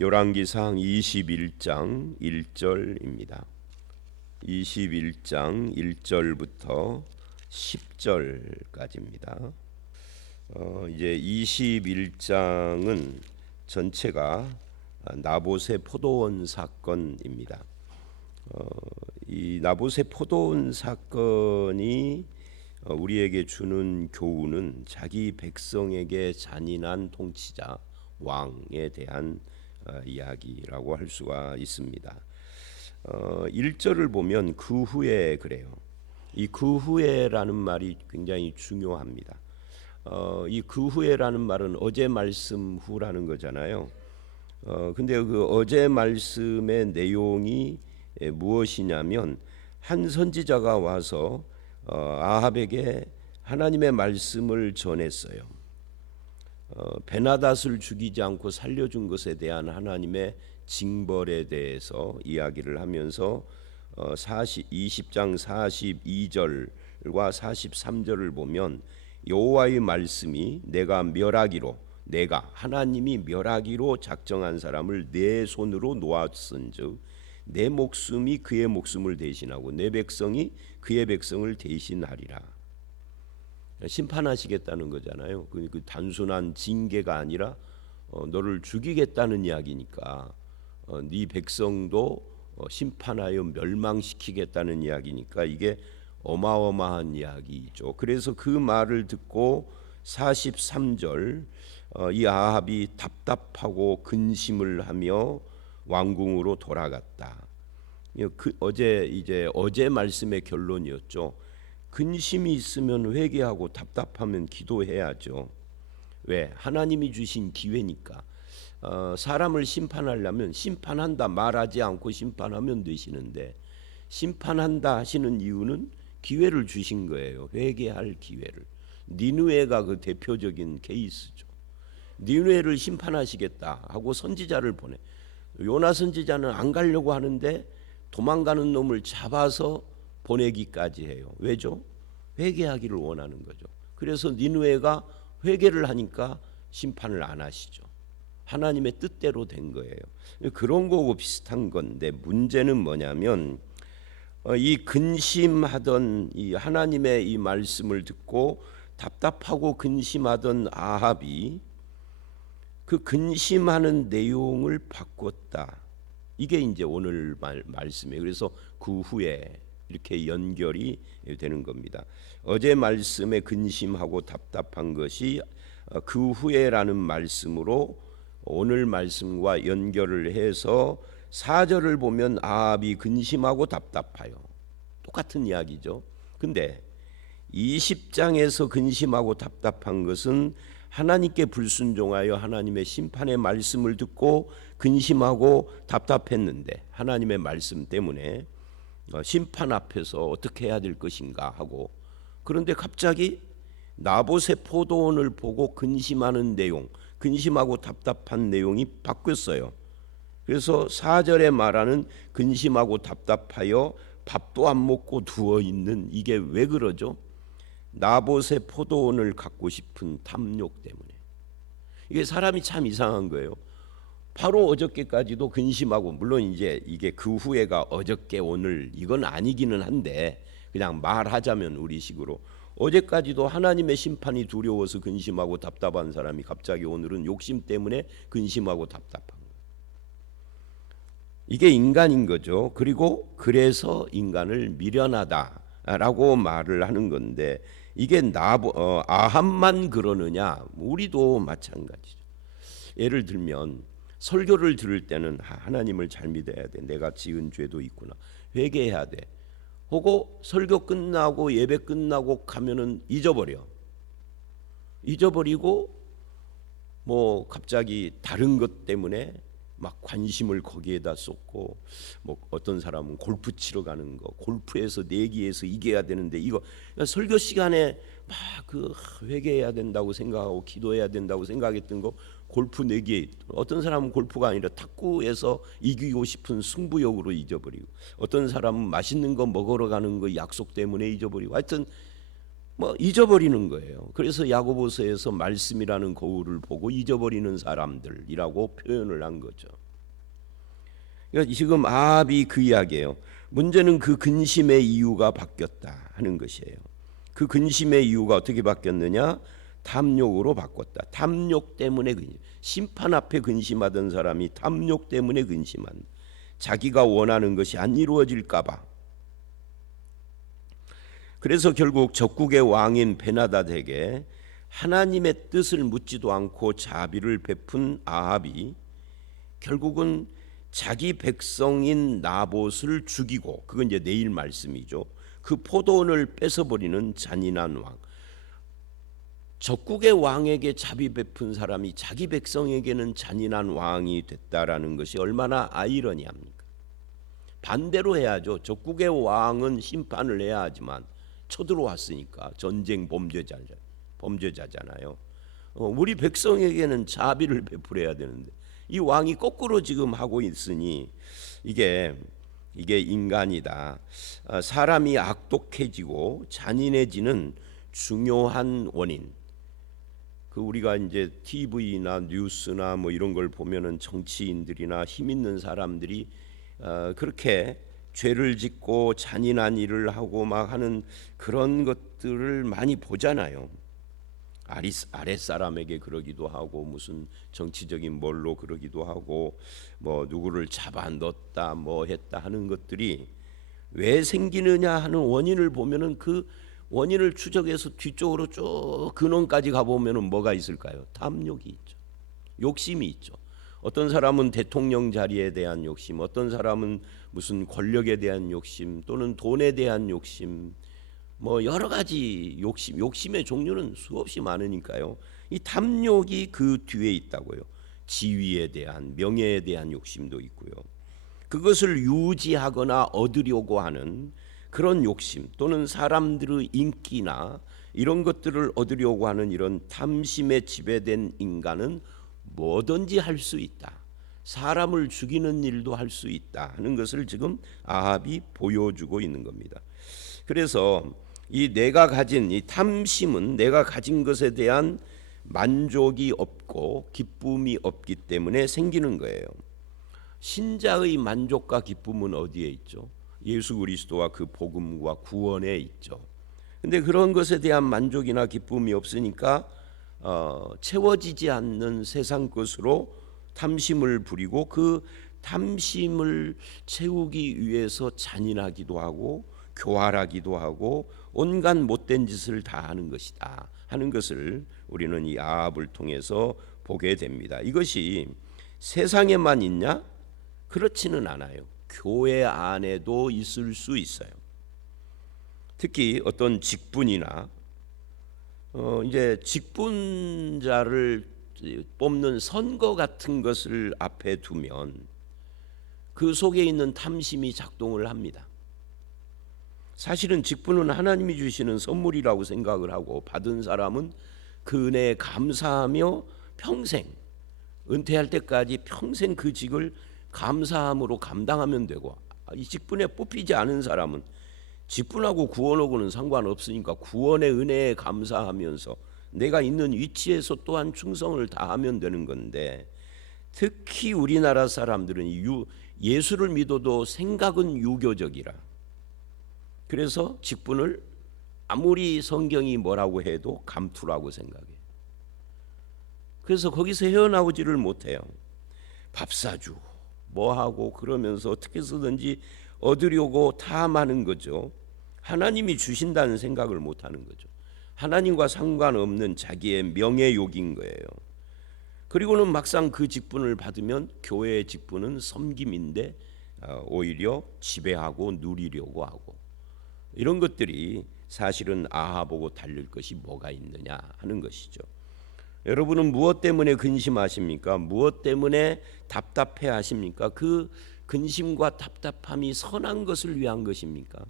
열왕기상 21장 1절입니다. 21장 1절부터 10절까지입니다. 이제 21장은 전체가 나봇의 포도원 사건입니다. 이 나봇의 포도원 사건이 우리에게 주는 교훈은 자기 백성에게 잔인한 통치자 왕에 대한 이야기라고 할 수가 있습니다. 1절을 보면 그 후에 그래요. 이 그 후에라는 말이 굉장히 중요합니다. 이 그 후에라는 말은 어제 말씀 후라는 거잖아요. 근데 그 어제 말씀의 내용이 무엇이냐면 한 선지자가 와서 아합에게 하나님의 말씀을 전했어요. 베나닷을 죽이지 않고 살려준 것에 대한 하나님의 징벌에 대해서 이야기를 하면서 20장 42절과 43절을 보면 여호와의 말씀이 내가 하나님이 멸하기로 작정한 사람을 내 손으로 놓았은즉 내 목숨이 그의 목숨을 대신하고 내 백성이 그의 백성을 대신하리라. 심판하시겠다는 거잖아요. 그 단순한 징계가 아니라 너를 죽이겠다는 이야기니까 네 백성도 심판하여 멸망시키겠다는 이야기니까 이게 어마어마한 이야기죠. 그래서 그 말을 듣고 43절 이 아합이 답답하고 근심을 하며 왕궁으로 돌아갔다. 어제 말씀의 결론이었죠. 근심이 있으면 회개하고 답답하면 기도해야죠. 왜? 하나님이 주신 기회니까. 사람을 심판하려면 심판한다 말하지 않고 심판하면 되시는데 심판한다 하시는 이유는 기회를 주신 거예요. 회개할 기회를. 니느웨가 그 대표적인 케이스죠. 니느웨를 심판하시겠다 하고 선지자를 보내. 요나 선지자는 안 가려고 하는데 도망가는 놈을 잡아서 보내기까지 해요. 왜죠? 회개하기를 원하는 거죠. 그래서 니느웨가 회개를 하니까 심판을 안 하시죠. 하나님의 뜻대로 된 거예요. 그런 거고 비슷한 건데 문제는 뭐냐면 이 근심하던 이 하나님의 이 말씀을 듣고 답답하고 근심하던 아합이 그 근심하는 내용을 바꿨다. 이게 이제 오늘 말씀이에요. 그래서 그 후에 이렇게 연결이 되는 겁니다. 어제 말씀에 근심하고 답답한 것이 그 후에라는 말씀으로 오늘 말씀과 연결을 해서 4절을 보면 아합이 근심하고 답답하여 똑같은 이야기죠. 근데 20장에서 근심하고 답답한 것은 하나님께 불순종하여 하나님의 심판의 말씀을 듣고 근심하고 답답했는데 하나님의 말씀 때문에 심판 앞에서 어떻게 해야 될 것인가 하고 그런데 갑자기 나봇의 포도원을 보고 근심하는 내용, 근심하고 답답한 내용이 바뀌었어요. 그래서 4절에 말하는 근심하고 답답하여 밥도 안 먹고 누워있는 이게 왜 그러죠? 나봇의 포도원을 갖고 싶은 탐욕 때문에. 이게 사람이 참 이상한 거예요. 바로 어저께까지도 근심하고 물론 이제 이게 그 후에가 어저께 오늘 이건 아니기는 한데 그냥 말하자면 우리식으로 어제까지도 하나님의 심판이 두려워서 근심하고 답답한 사람이 갑자기 오늘은 욕심 때문에 근심하고 답답한 거예요. 이게 인간인 거죠. 그리고 그래서 인간을 미련하다라고 말을 하는 건데 이게 아합만 그러느냐? 우리도 마찬가지죠. 예를 들면 설교를 들을 때는 하나님을 잘 믿어야 돼. 내가 지은 죄도 있구나. 회개해야 돼. 하고 설교 끝나고 예배 끝나고 가면은 잊어버리고 뭐 갑자기 다른 것 때문에 막 관심을 거기에다 쏟고 뭐 어떤 사람은 골프 치러 가는 거, 골프에서 내기에서 이겨야 되는데 이거 그러니까 설교 시간에 막 그 회개해야 된다고 생각하고 기도해야 된다고 생각했던 거 골프 내기에 어떤 사람은 골프가 아니라 탁구에서 이기고 싶은 승부욕으로 잊어버리고 어떤 사람은 맛있는 거 먹으러 가는 거 약속 때문에 잊어버리고 하여튼 뭐 잊어버리는 거예요. 그래서 야고보서에서 말씀이라는 거울을 보고 잊어버리는 사람들이라고 표현을 한 거죠. 그러니까 지금 아합이 그 이야기예요. 문제는 그 근심의 이유가 바뀌었다 하는 것이에요. 그 근심의 이유가 어떻게 바뀌었느냐? 탐욕으로 바꿨다. 탐욕 때문에 심판 앞에 근심하던 사람이 탐욕 때문에 근심한, 자기가 원하는 것이 안 이루어질까 봐. 그래서 결국 적국의 왕인 베나다덱에게 하나님의 뜻을 묻지도 않고 자비를 베푼 아합이 결국은 자기 백성인 나봇을 죽이고, 그건 이제 내일 말씀이죠. 그 포도원을 뺏어버리는 잔인한 왕. 적국의 왕에게 자비 베푼 사람이 자기 백성에게는 잔인한 왕이 됐다라는 것이 얼마나 아이러니합니까? 반대로 해야죠. 적국의 왕은 심판을 해야 하지만 쳐들어왔으니까 전쟁 범죄자잖아요. 우리 백성에게는 자비를 베풀어야 되는데 이 왕이 거꾸로 지금 하고 있으니 이게 인간이다. 사람이 악독해지고 잔인해지는 중요한 원인. 그 우리가 이제 TV나 뉴스나 뭐 이런 걸 보면은 정치인들이나 힘 있는 사람들이 그렇게 죄를 짓고 잔인한 일을 하고 막 하는 그런 것들을 많이 보잖아요. 아랫사람에게 그러기도 하고 무슨 정치적인 뭘로 그러기도 하고 뭐 누구를 잡아 넣었다 뭐 했다 하는 것들이 왜 생기느냐 하는 원인을 보면은 그 원인을 추적해서 뒤쪽으로 쭉 근원까지 가보면은 뭐가 있을까요? 탐욕이 있죠. 욕심이 있죠. 어떤 사람은 대통령 자리에 대한 욕심, 어떤 사람은 무슨 권력에 대한 욕심 또는 돈에 대한 욕심, 뭐 여러 가지 욕심의 종류는 수없이 많으니까요. 이 탐욕이 그 뒤에 있다고요. 지위에 대한, 명예에 대한 욕심도 있고요. 그것을 유지하거나 얻으려고 하는 그런 욕심 또는 사람들의 인기나 이런 것들을 얻으려고 하는 이런 탐심에 지배된 인간은 뭐든지 할 수 있다. 사람을 죽이는 일도 할 수 있다 하는 것을 지금 아합이 보여주고 있는 겁니다. 그래서 이 내가 가진 이 탐심은 내가 가진 것에 대한 만족이 없고 기쁨이 없기 때문에 생기는 거예요. 신자의 만족과 기쁨은 어디에 있죠? 예수 그리스도와 그 복음과 구원에 있죠. 근데 그런 것에 대한 만족이나 기쁨이 없으니까 채워지지 않는 세상 것으로 탐심을 부리고 그 탐심을 채우기 위해서 잔인하기도 하고 교활하기도 하고 온갖 못된 짓을 다 하는 것이다 하는 것을 우리는 이 아합을 통해서 보게 됩니다. 이것이 세상에만 있냐? 그렇지는 않아요. 교회 안에도 있을 수 있어요. 특히 어떤 직분이나 이제 직분자를 뽑는 선거 같은 것을 앞에 두면 그 속에 있는 탐심이 작동을 합니다. 사실은 직분은 하나님이 주시는 선물이라고 생각을 하고 받은 사람은 그 은혜에 감사하며 평생 은퇴할 때까지 평생 그 직을 감사함으로 감당하면 되고, 이 직분에 뽑히지 않은 사람은 직분하고 구원하고는 상관없으니까 구원의 은혜에 감사하면서 내가 있는 위치에서 또한 충성을 다하면 되는 건데, 특히 우리나라 사람들은 예수를 믿어도 생각은 유교적이라 그래서 직분을 아무리 성경이 뭐라고 해도 감투라고 생각해요. 그래서 거기서 헤어나오지를 못해요. 밥 사주고 뭐하고 그러면서 어떻게 해서든지 얻으려고 탐하는 거죠. 하나님이 주신다는 생각을 못하는 거죠. 하나님과 상관없는 자기의 명예욕인 거예요. 그리고는 막상 그 직분을 받으면 교회의 직분은 섬김인데 오히려 지배하고 누리려고 하고, 이런 것들이 사실은 아합보고 달릴 것이 뭐가 있느냐 하는 것이죠. 여러분은 무엇 때문에 근심하십니까? 무엇 때문에 답답해 하십니까? 그 근심과 답답함이 선한 것을 위한 것입니까?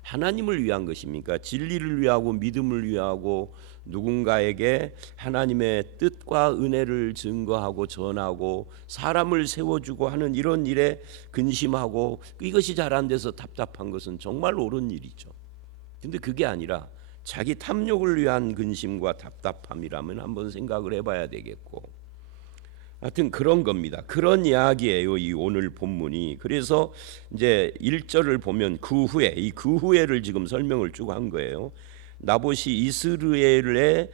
하나님을 위한 것입니까? 진리를 위하고 믿음을 위하고 누군가에게 하나님의 뜻과 은혜를 증거하고 전하고 사람을 세워주고 하는 이런 일에 근심하고 이것이 잘 안 돼서 답답한 것은 정말 옳은 일이죠. 근데 그게 아니라 자기 탐욕을 위한 근심과 답답함이라면 한번 생각을 해봐야 되겠고, 하여튼 그런 겁니다. 그런 이야기예요, 이 오늘 본문이. 그래서 이제 1절을 보면 그 후에, 이 그 후에를 지금 설명을 쭉 한 거예요. 나봇이 이스라엘에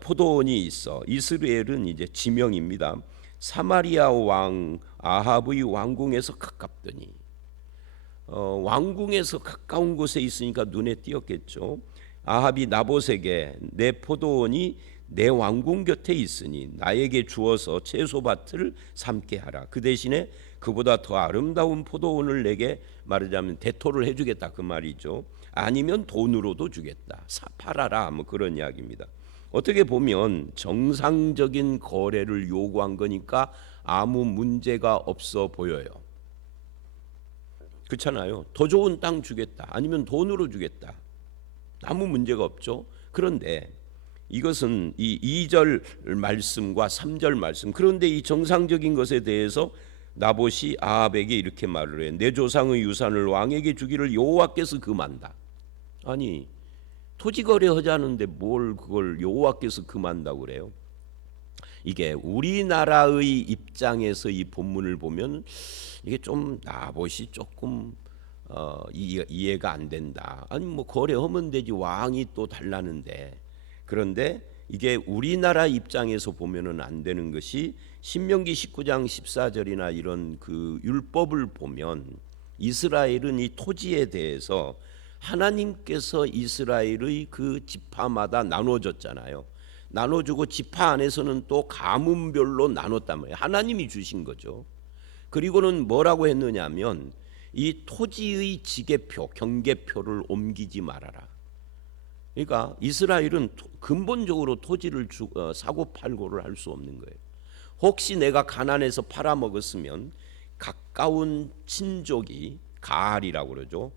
포도원이 있어. 이스라엘은 이제 지명입니다. 사마리아 왕 아합의 왕궁에서 가깝더니, 왕궁에서 가까운 곳에 있으니까 눈에 띄었겠죠. 아합이 나봇에게 내 포도원이 내 왕궁 곁에 있으니 나에게 주어서 채소밭을 삼게 하라. 그 대신에 그보다 더 아름다운 포도원을 내게 말하자면 대토를 해주겠다, 그 말이죠. 아니면 돈으로도 주겠다, 팔아라, 뭐 그런 이야기입니다. 어떻게 보면 정상적인 거래를 요구한 거니까 아무 문제가 없어 보여요. 그렇잖아요. 더 좋은 땅 주겠다, 아니면 돈으로 주겠다, 아무 문제가 없죠. 그런데 이것은 이 2절 말씀과 3절 말씀, 그런데 이 정상적인 것에 대해서 나봇이 아합에게 이렇게 말을 해요. 내 조상의 유산을 왕에게 주기를 여호와께서 금한다. 아니, 토지 거래하자는데 뭘 그걸 여호와께서 금한다고 그래요? 이게 우리나라의 입장에서 이 본문을 보면 이게 좀 나봇이 조금 이해가 안 된다. 아니 뭐 거래하면 되지, 왕이 또 달라는데. 그런데 이게 우리나라 입장에서 보면은 안 되는 것이 신명기 19장 14절이나 이런 그 율법을 보면 이스라엘은 이 토지에 대해서 하나님께서 이스라엘의 그 지파마다 나눠줬잖아요. 나눠주고 지파 안에서는 또 가문별로 나눴단 말이에요. 하나님이 주신 거죠. 그리고는 뭐라고 했느냐면 이 토지의 지계표, 경계표를 옮기지 말아라. 그러니까 이스라엘은 근본적으로 토지를 사고 팔고를 할 수 없는 거예요. 혹시 내가 가난해서 팔아먹었으면 가까운 친족이, 가알이라고 그러죠.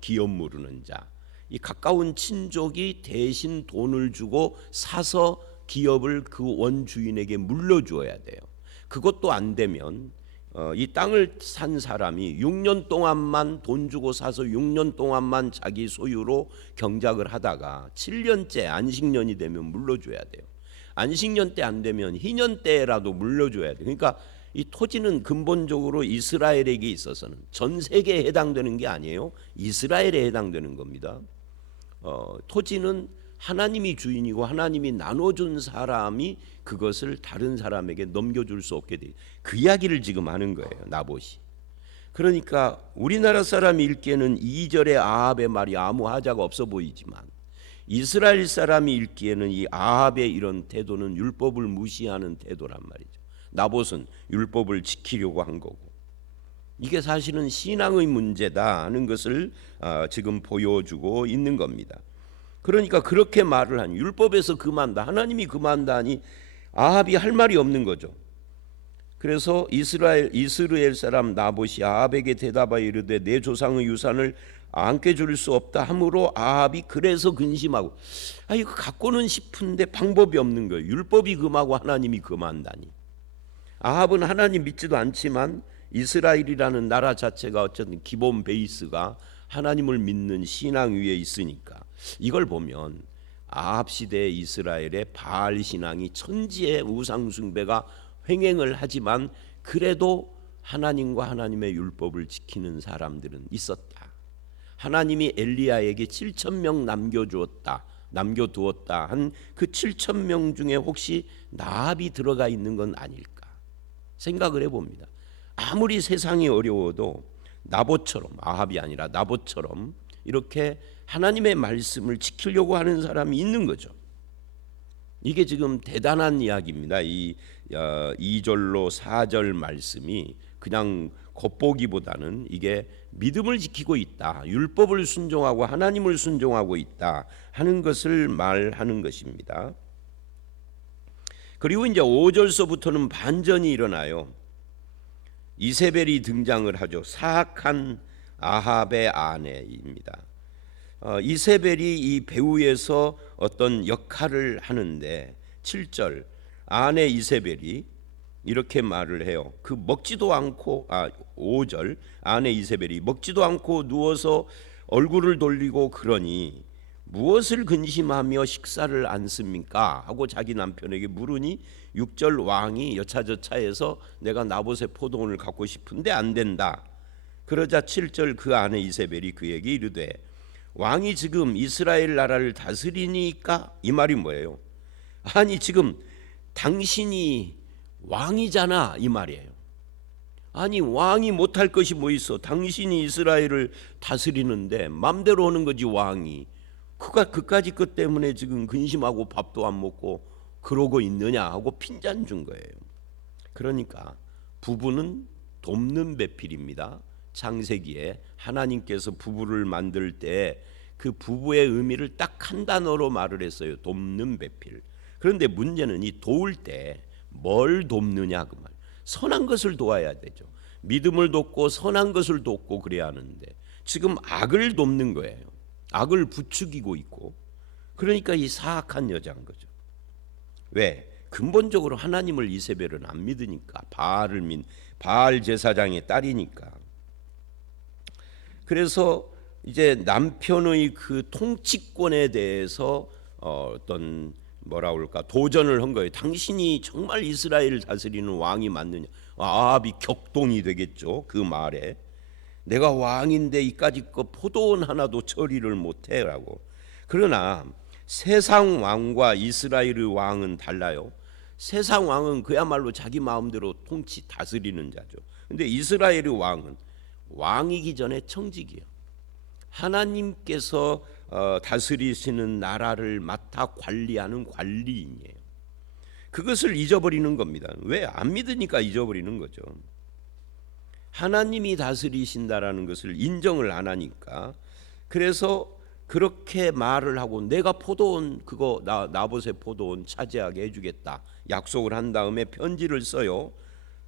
기업 모르는 자, 이 가까운 친족이 대신 돈을 주고 사서 기업을 그 원주인에게 물려주어야 돼요. 그것도 안 되면 이 땅을 산 사람이 6년 동안만 돈 주고 사서 6년 동안만 자기 소유로 경작을 하다가 7년째 안식년이 되면 물려줘야 돼요. 안식년 때 안 되면 희년 때라도 물려줘야 돼요. 그러니까 이 토지는 근본적으로 이스라엘에게 있어서는 전 세계에 해당되는 게 아니에요. 이스라엘에 해당되는 겁니다. 토지는 하나님이 주인이고 하나님이 나눠준 사람이 그것을 다른 사람에게 넘겨줄 수 없게 돼. 그 이야기를 지금 하는 거예요, 나봇이. 그러니까 우리나라 사람이 읽기에는 2절의 아합의 말이 아무 하자가 없어 보이지만 이스라엘 사람이 읽기에는 이 아합의 이런 태도는 율법을 무시하는 태도란 말이죠. 나봇은 율법을 지키려고 한 거고, 이게 사실은 신앙의 문제다 하는 것을 지금 보여주고 있는 겁니다. 그러니까 그렇게 말을 하니, 율법에서 금한다, 하나님이 금한다니 아합이 할 말이 없는 거죠. 그래서 이스라엘 사람 나봇이 아합에게 대답하여 이르되 내 조상의 유산을 안게 줄 수 없다 하므로 아합이 그래서 근심하고, 이거 갖고는 싶은데 방법이 없는 거예요. 율법이 금하고 하나님이 금한다니. 아합은 하나님 믿지도 않지만 이스라엘이라는 나라 자체가 어쨌든 기본 베이스가 하나님을 믿는 신앙 위에 있으니까, 이걸 보면 아합 시대의 이스라엘의 바알 신앙이, 천지의 우상 숭배가 횡행을 하지만 그래도 하나님과 하나님의 율법을 지키는 사람들은 있었다. 하나님이 엘리야에게 7,000명 남겨두었다 한 그 7,000명 중에 혹시 나합이 들어가 있는 건 아닐까 생각을 해봅니다. 아무리 세상이 어려워도 나봇처럼, 아합이 아니라 나봇처럼 이렇게 하나님의 말씀을 지키려고 하는 사람이 있는 거죠. 이게 지금 대단한 이야기입니다. 이 2절로 4절 말씀이 그냥 겉보기보다는 이게 믿음을 지키고 있다, 율법을 순종하고 하나님을 순종하고 있다 하는 것을 말하는 것입니다. 그리고 이제 5절서부터는 반전이 일어나요. 이세벨이 등장을 하죠. 사악한 아합의 아내입니다. 이세벨이 이 배후에서 어떤 역할을 하는데 7절 아내 이세벨이 이렇게 말을 해요. 그 먹지도 않고 5절 아내 이세벨이 먹지도 않고 누워서 얼굴을 돌리고 그러니 무엇을 근심하며 식사를 않습니까? 하고 자기 남편에게 물으니 6절 왕이 여차저차해서 내가 나봇의 포도원을 갖고 싶은데 안 된다. 그러자 7절 그 아내 이세벨이 그에게 이르되 왕이 지금 이스라엘 나라를 다스리니까, 이 말이 뭐예요? 아니 지금 당신이 왕이잖아, 이 말이에요. 아니 왕이 못할 것이 뭐 있어? 당신이 이스라엘을 다스리는데 맘대로 하는 거지 왕이. 그까지 것 때문에 지금 근심하고 밥도 안 먹고 그러고 있느냐 하고 핀잔 준 거예요. 그러니까 부부는 돕는 배필입니다. 창세기에 하나님께서 부부를 만들 때 그 부부의 의미를 딱 한 단어로 말을 했어요. 돕는 배필. 그런데 문제는 이 도울 때 뭘 돕느냐 그 말. 선한 것을 도와야 되죠. 믿음을 돕고 선한 것을 돕고 그래야 하는데 지금 악을 돕는 거예요. 악을 부추기고 있고, 그러니까 이 사악한 여자인 거죠. 왜? 근본적으로 하나님을 이세벨은 안 믿으니까. 바알 제사장의 딸이니까. 그래서 이제 남편의 그 통치권에 대해서 어떤 뭐라 그럴까 도전을 한 거예요. 당신이 정말 이스라엘을 다스리는 왕이 맞느냐. 아합이 격동이 되겠죠. 그 말에 내가 왕인데 이까짓 거 포도원 하나도 처리를 못해라고. 그러나 세상 왕과 이스라엘의 왕은 달라요. 세상 왕은 그야말로 자기 마음대로 통치 다스리는 자죠. 근데 이스라엘의 왕은 왕이기 전에 청직이에요. 하나님께서 다스리시는 나라를 맡아 관리하는 관리인이에요. 그것을 잊어버리는 겁니다. 왜? 안 믿으니까 잊어버리는 거죠. 하나님이 다스리신다라는 것을 인정을 안 하니까. 그래서 그렇게 말을 하고 내가 포도원 그거 나봇의 포도원 차지하게 해주겠다 약속을 한 다음에 편지를 써요.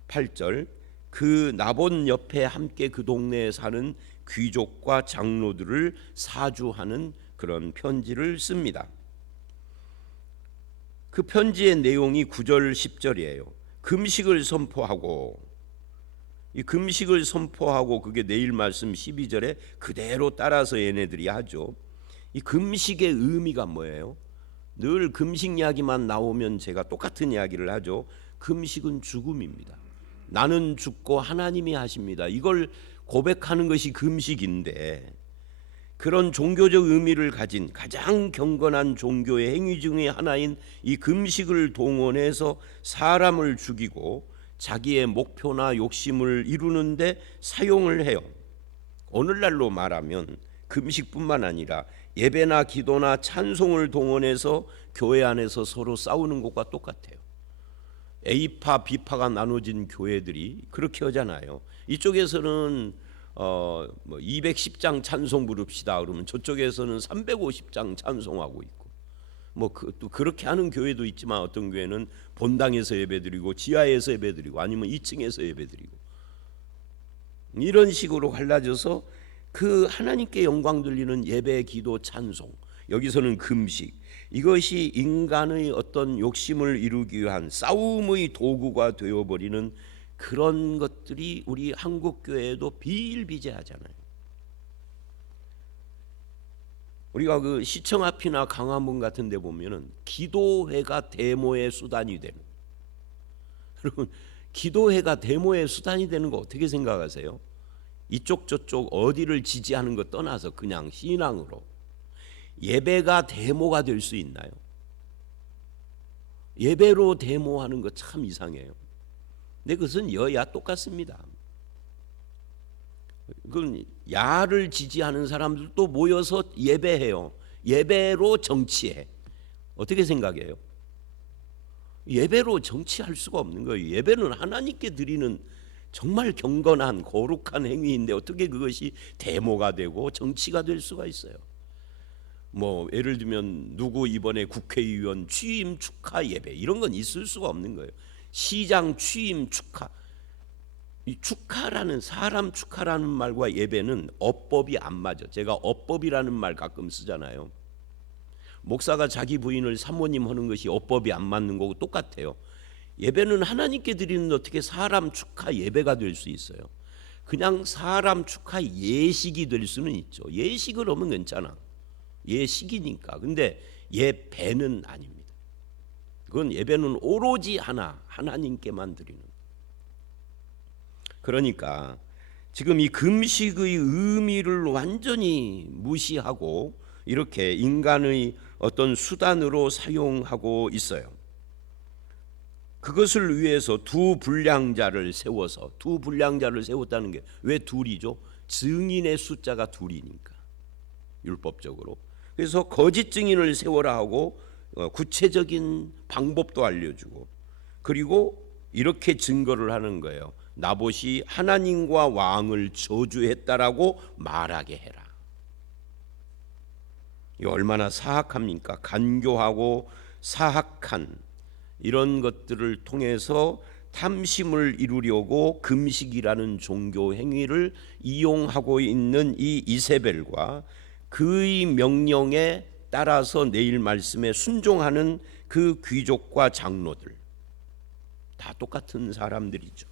8절 그 나봇 옆에 함께 그 동네에 사는 귀족과 장로들을 사주하는 그런 편지를 씁니다. 그 편지의 내용이 9절 10절이에요. 금식을 선포하고, 이 금식을 선포하고 그게 내일 말씀 12절에 그대로 따라서 얘네들이 하죠. 이 금식의 의미가 뭐예요? 늘 금식 이야기만 나오면 제가 똑같은 이야기를 하죠. 금식은 죽음입니다. 나는 죽고 하나님이 하십니다. 이걸 고백하는 것이 금식인데, 그런 종교적 의미를 가진 가장 경건한 종교의 행위 중에 하나인 이 금식을 동원해서 사람을 죽이고 자기의 목표나 욕심을 이루는데 사용을 해요. 오늘날로 말하면 금식뿐만 아니라 예배나 기도나 찬송을 동원해서 교회 안에서 서로 싸우는 것과 똑같아요. A파 B파가 나눠진 교회들이 그렇게 하잖아요. 이쪽에서는 210장 찬송 부릅시다 그러면 저쪽에서는 350장 찬송하고 있고, 또 그렇게 하는 교회도 있지만 어떤 교회는 본당에서 예배드리고 지하에서 예배드리고 아니면 2층에서 예배드리고, 이런 식으로 갈라져서 그 하나님께 영광 돌리는 예배, 기도, 찬송, 여기서는 금식, 이것이 인간의 어떤 욕심을 이루기 위한 싸움의 도구가 되어버리는 그런 것들이 우리 한국 교회에도 비일비재하잖아요. 우리가 그 시청 앞이나 강화문 같은 데 보면은 기도회가 데모의 수단이 되는, 여러분 기도회가 데모의 수단이 되는 거 어떻게 생각하세요? 이쪽 저쪽 어디를 지지하는 것 떠나서 그냥 신앙으로 예배가 데모가 될 수 있나요? 예배로 데모하는 거 참 이상해요. 근데 그것은 여야 똑같습니다. 그건 야를 지지하는 사람들도 모여서 예배해요. 예배로 정치해. 어떻게 생각해요? 예배로 정치할 수가 없는 거예요. 예배는 하나님께 드리는 정말 경건한 거룩한 행위인데 어떻게 그것이 데모가 되고 정치가 될 수가 있어요? 예를 들면 누구 이번에 국회의원 취임 축하 예배 이런 건 있을 수가 없는 거예요. 시장 취임 축하, 이 축하라는, 사람 축하라는 말과 예배는 어법이 안 맞아. 제가 어법이라는 말 가끔 쓰잖아요. 목사가 자기 부인을 사모님 하는 것이 어법이 안 맞는 거고 똑같아요. 예배는 하나님께 드리는 어떻게 사람 축하 예배가 될 수 있어요? 그냥 사람 축하 예식이 될 수는 있죠. 예식을 하면 괜찮아. 예식이니까. 근데 예배는 아닙니다. 그건 예배는 오로지 하나님께만 드리는. 그러니까 지금 이 금식의 의미를 완전히 무시하고 이렇게 인간의 어떤 수단으로 사용하고 있어요. 그것을 위해서 두 분량자를 세웠다는 게 왜 둘이죠? 증인의 숫자가 둘이니까, 율법적으로. 그래서 거짓 증인을 세워라 하고 구체적인 방법도 알려주고, 그리고 이렇게 증거를 하는 거예요. 나봇이 하나님과 왕을 저주했다라고 말하게 해라. 이 얼마나 사악합니까? 간교하고 사악한 이런 것들을 통해서 탐심을 이루려고 금식이라는 종교 행위를 이용하고 있는 이 이세벨과 그의 명령에 따라서 내일 말씀에 순종하는 그 귀족과 장로들, 다 똑같은 사람들이죠.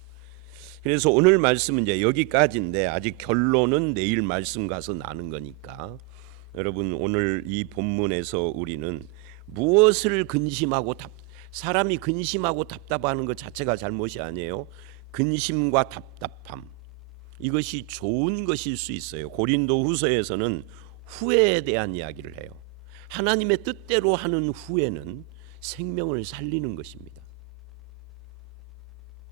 그래서 오늘 말씀은 이제 여기까지인데 아직 결론은 내일 말씀 가서 나는 거니까, 여러분 오늘 이 본문에서 우리는 무엇을 근심하고 사람이 근심하고 답답하는 것 자체가 잘못이 아니에요. 근심과 답답함, 이것이 좋은 것일 수 있어요. 고린도후서에서는 후회에 대한 이야기를 해요. 하나님의 뜻대로 하는 후회는 생명을 살리는 것입니다.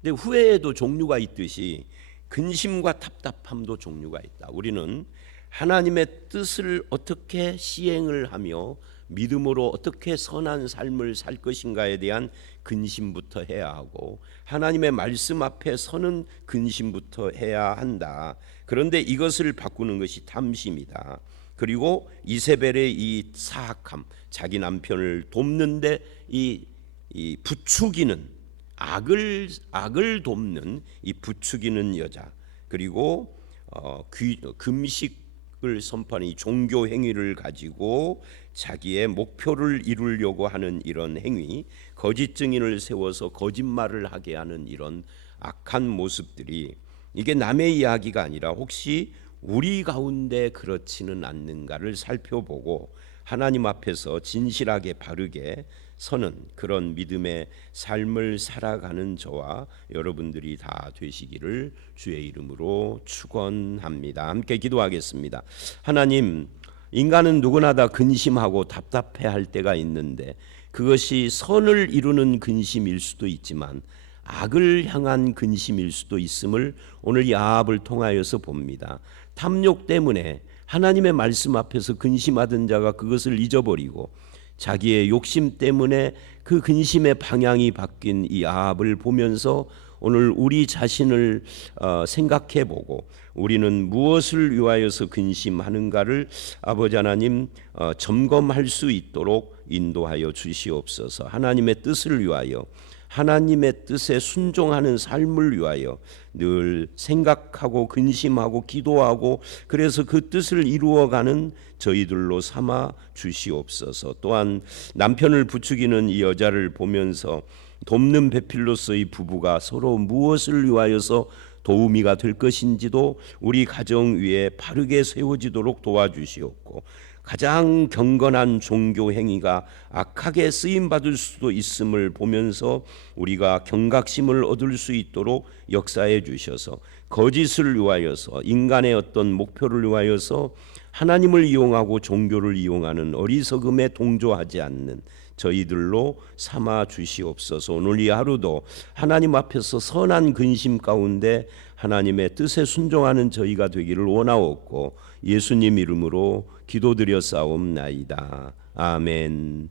근데 후회에도 종류가 있듯이 근심과 답답함도 종류가 있다. 우리는 하나님의 뜻을 어떻게 시행을 하며 믿음으로 어떻게 선한 삶을 살 것인가에 대한 근심부터 해야 하고, 하나님의 말씀 앞에 서는 근심부터 해야 한다. 그런데 이것을 바꾸는 것이 탐심이다. 그리고 이세벨의 이 사악함, 자기 남편을 돕는데 이 부추기는 악을 돕는 이 부추기는 여자, 그리고 금식을 선포하는 이 종교 행위를 가지고 자기의 목표를 이루려고 하는 이런 행위, 거짓 증인을 세워서 거짓말을 하게 하는 이런 악한 모습들이, 이게 남의 이야기가 아니라 혹시 우리 가운데 그렇지는 않는가를 살펴보고 하나님 앞에서 진실하게 바르게 서는 그런 믿음의 삶을 살아가는 저와 여러분들이 다 되시기를 주의 이름으로 축원합니다. 함께 기도하겠습니다. 하나님, 인간은 누구나 다 근심하고 답답해할 때가 있는데 그것이 선을 이루는 근심일 수도 있지만 악을 향한 근심일 수도 있음을 오늘 야합을 통하여서 봅니다. 탐욕 때문에 하나님의 말씀 앞에서 근심하던 자가 그것을 잊어버리고 자기의 욕심 때문에 그 근심의 방향이 바뀐 이 아합을 보면서 오늘 우리 자신을 생각해보고 우리는 무엇을 위하여서 근심하는가를 아버지 하나님 점검할 수 있도록 인도하여 주시옵소서. 하나님의 뜻을 위하여, 하나님의 뜻에 순종하는 삶을 위하여 늘 생각하고 근심하고 기도하고 그래서 그 뜻을 이루어가는 저희들로 삼아 주시옵소서. 또한 남편을 부추기는 이 여자를 보면서 돕는 배필로서의 부부가 서로 무엇을 위하여서 도우미가 될 것인지도 우리 가정 위에 바르게 세워지도록 도와주시옵고, 가장 경건한 종교 행위가 악하게 쓰임 받을 수도 있음을 보면서 우리가 경각심을 얻을 수 있도록 역사해 주셔서 거짓을 위하여서, 인간의 어떤 목표를 위하여서 하나님을 이용하고 종교를 이용하는 어리석음에 동조하지 않는 저희들로 삼아 주시옵소서. 오늘 이 하루도 하나님 앞에서 선한 근심 가운데 하나님의 뜻에 순종하는 저희가 되기를 원하옵고 예수님 이름으로 기도드려 싸움나이다. 아멘.